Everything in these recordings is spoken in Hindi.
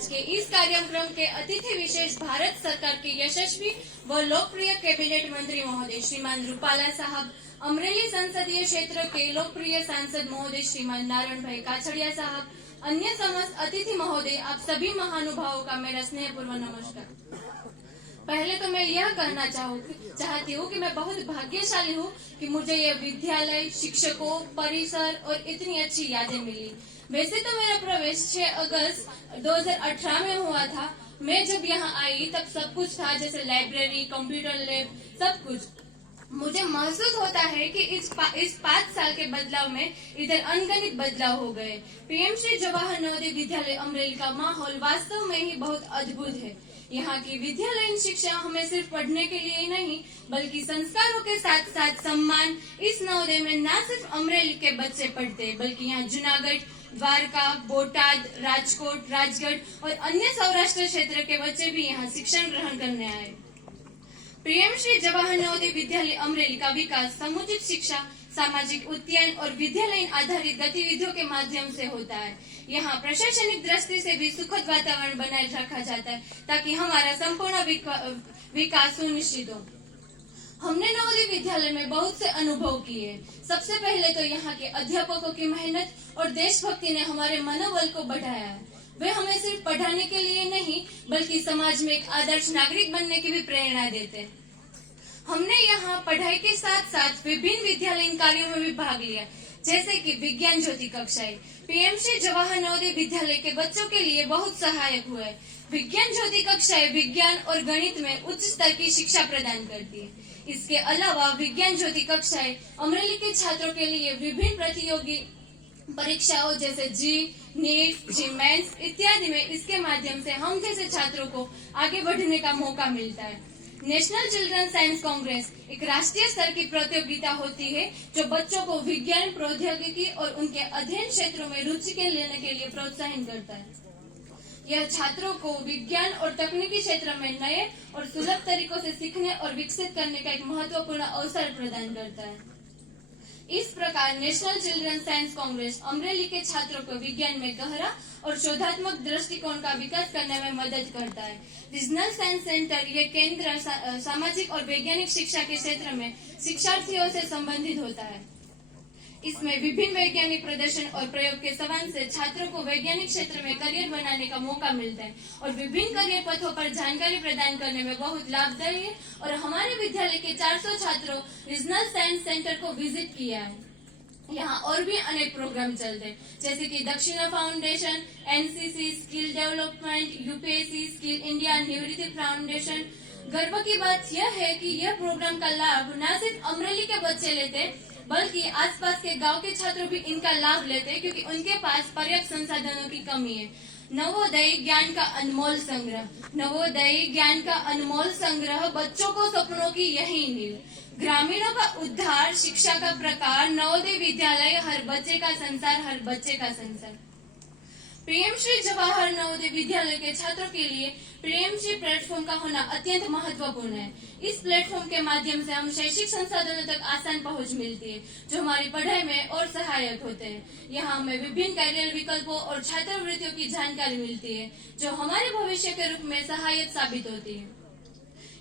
आज के इस कार्यक्रम के अतिथि विशेष भारत सरकार के यशस्वी व लोकप्रिय कैबिनेट मंत्री महोदय श्रीमान रूपाला साहब, अमरेली संसदीय क्षेत्र के लोकप्रिय सांसद महोदय श्रीमान नारायण भाई काछड़िया साहब, अन्य समस्त अतिथि महोदय, आप सभी महानुभावों का मेरा स्नेहपूर्वक नमस्कार। पहले तो मैं यह कहना चाहती हूँ कि मैं बहुत भाग्यशाली हूँ कि मुझे यह विद्यालय, शिक्षकों, परिसर और इतनी अच्छी यादें मिली। वैसे तो मेरा प्रवेश 6 अगस्त 2018 में हुआ था। मैं जब यहाँ आई तब सब कुछ था, जैसे लाइब्रेरी, कंप्यूटर लैब, सब कुछ। मुझे महसूस होता है कि इस 5 साल के बदलाव में इधर अनगिनत बदलाव हो गए। पीएम श्री जवाहर नवोदय विद्यालय अमरेली का माहौल वास्तव में ही बहुत अद्भुत है। यहाँ की विद्यालयीन शिक्षा हमें सिर्फ पढ़ने के लिए ही नहीं, बल्कि संस्कारों के साथ साथ सम्मान। इस नवोदय में न सिर्फ अमरेली के बच्चे पढ़ते, बल्कि यहाँ जूनागढ़, द्वारका, बोटाद, राजकोट, राजगढ़ और अन्य सौराष्ट्र क्षेत्र के बच्चे भी यहाँ शिक्षण ग्रहण करने आए। पीएम श्री जवाहर नवोदय विद्यालय अमरेली का विकास समुचित शिक्षा, सामाजिक उन्नयन और विद्यालयीन आधारित गतिविधियों के माध्यम से होता है। यहाँ प्रशासनिक दृष्टि से भी सुखद वातावरण बनाए रखा जाता है ताकि हमारा संपूर्ण विकास सुनिश्चित हो। हमने नवोदय विद्यालय में बहुत से अनुभव किए। सबसे पहले तो यहाँ के अध्यापकों की मेहनत और देशभक्ति ने हमारे मनोबल को बढ़ाया है। वे हमें सिर्फ पढ़ाने के लिए नहीं, बल्कि समाज में एक आदर्श नागरिक बनने की भी प्रेरणा देते। हमने यहाँ पढ़ाई के साथ साथ विभिन्न विद्यालयीन कार्यों में भी भाग लिया, जैसे कि विज्ञान ज्योति कक्षाएं। पीएम श्री जवाहर नवोदय विद्यालय के बच्चों के लिए बहुत सहायक हुए। विज्ञान ज्योति कक्षाएं विज्ञान और गणित में उच्च स्तर की शिक्षा प्रदान करती है। इसके अलावा विज्ञान ज्योति कक्षाएं अमरेली के छात्रों के लिए विभिन्न प्रतियोगी परीक्षाओं जैसे जी, नीट, जी मेंस इत्यादि में इसके माध्यम से हम जैसे छात्रों को आगे बढ़ने का मौका मिलता है। नेशनल चिल्ड्रन साइंस कांग्रेस एक राष्ट्रीय स्तर की प्रतियोगिता होती है जो बच्चों को विज्ञान, प्रौद्योगिकी और उनके अध्ययन क्षेत्रों में रुचि के लेने के लिए प्रोत्साहित करता है। यह छात्रों को विज्ञान और तकनीकी क्षेत्र में नए और सुलभ तरीकों से सीखने और विकसित करने का एक महत्वपूर्ण अवसर प्रदान करता है। इस प्रकार national children science Congress Amreli के छात्रों को विज्ञान में गहरा और शोधात्मक दृष्टिकोण का विकास करने में मदद करता है। रीजनल साइंस सेंटर ये केंद्र सामाजिक और वैज्ञानिक शिक्षा के क्षेत्र में शिक्षार्थियों से संबंधित होता है। इसमें विभिन्न वैज्ञानिक प्रदर्शन और प्रयोग के संबंध से छात्रों को वैज्ञानिक क्षेत्र में करियर बनाने का मौका मिलता है और विभिन्न करियर पथों पर जानकारी प्रदान करने में बहुत लाभदायी है। और हमारे विद्यालय के 400 छात्रों रीजनल साइंस सेंटर को विजिट किया है। यहाँ और भी अनेक प्रोग्राम चलते हैं, जैसे कि दक्षिणा foundation, NCC, skill development, UPSC, skill India, निवृत्ति फाउंडेशन। गर्व की बात यह है कि यह प्रोग्राम का लाभ न सिर्फ अमरेली के बच्चे लेते, बल्कि आसपास के गांव के छात्र भी इनका लाभ लेते हैं, क्योंकि उनके पास पर्याप्त संसाधनों की कमी है। नवोदय ज्ञान का अनमोल संग्रह, नवोदय ज्ञान का अनमोल संग्रह, बच्चों को सपनों की यही नींव, ग्रामीणों का उद्धार, शिक्षा का प्रकार, नवोदय विद्यालय, हर बच्चे का संसार, हर बच्चे का संसार। पीएम श्री जवाहर नवोदय विद्यालय के छात्रों के लिए पीएम श्री प्लेटफॉर्म का होना अत्यंत महत्वपूर्ण है। इस प्लेटफॉर्म के माध्यम से हम शैक्षिक संसाधनों तक आसान पहुंच मिलती है, जो हमारी पढ़ाई में और सहायक होते हैं। यहाँ हमें विभिन्न कैरियर विकल्पों और छात्रवृत्तियों की जानकारी मिलती है, जो हमारे भविष्य के रूप में सहायक साबित होती है।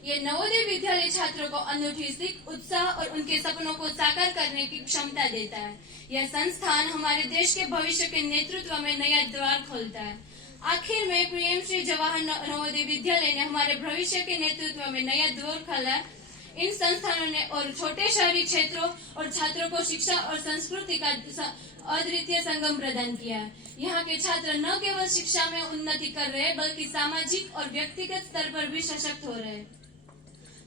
ये नवोदय विद्यालय छात्रों को अनूठी सीख, उत्साह और उनके सपनों को साकार करने की क्षमता देता है। यह संस्थान हमारे देश के भविष्य के नेतृत्व में नया द्वार खोलता है। आखिर में पीएम श्री जवाहर नवोदय विद्यालय ने हमारे भविष्य के नेतृत्व में नया द्वार खोला। इन संस्थानों ने और छोटे शहरी क्षेत्रों और छात्रों को शिक्षा और संस्कृति का अद्वितीय संगम प्रदान किया है। यहाँ के छात्र न केवल शिक्षा में उन्नति कर रहे, बल्कि सामाजिक और व्यक्तिगत स्तर पर भी सशक्त हो रहे।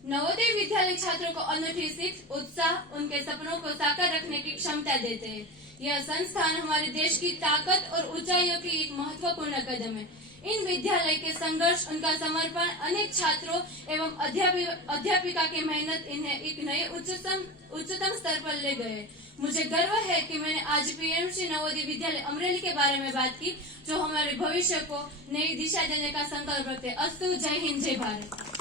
नवोदय विद्यालय छात्रों को अनूठी सीख, उत्साह, उनके सपनों को साकार रखने की क्षमता देते हैं। यह संस्थान हमारे देश की ताकत और ऊंचाइयों की एक महत्वपूर्ण कदम है। इन विद्यालय के संघर्ष, उनका समर्पण, अनेक छात्रों एवं अध्यापिका की मेहनत इन्हें एक नए उच्चतम स्तर पर ले गए। मुझे गर्व है कि मैंने आज पीएम श्री नवोदय विद्यालय अमरेली के बारे में बात की, जो हमारे भविष्य को नई दिशा देने का संकल्प रखते। अस्तु। जय हिंद, जय भारत।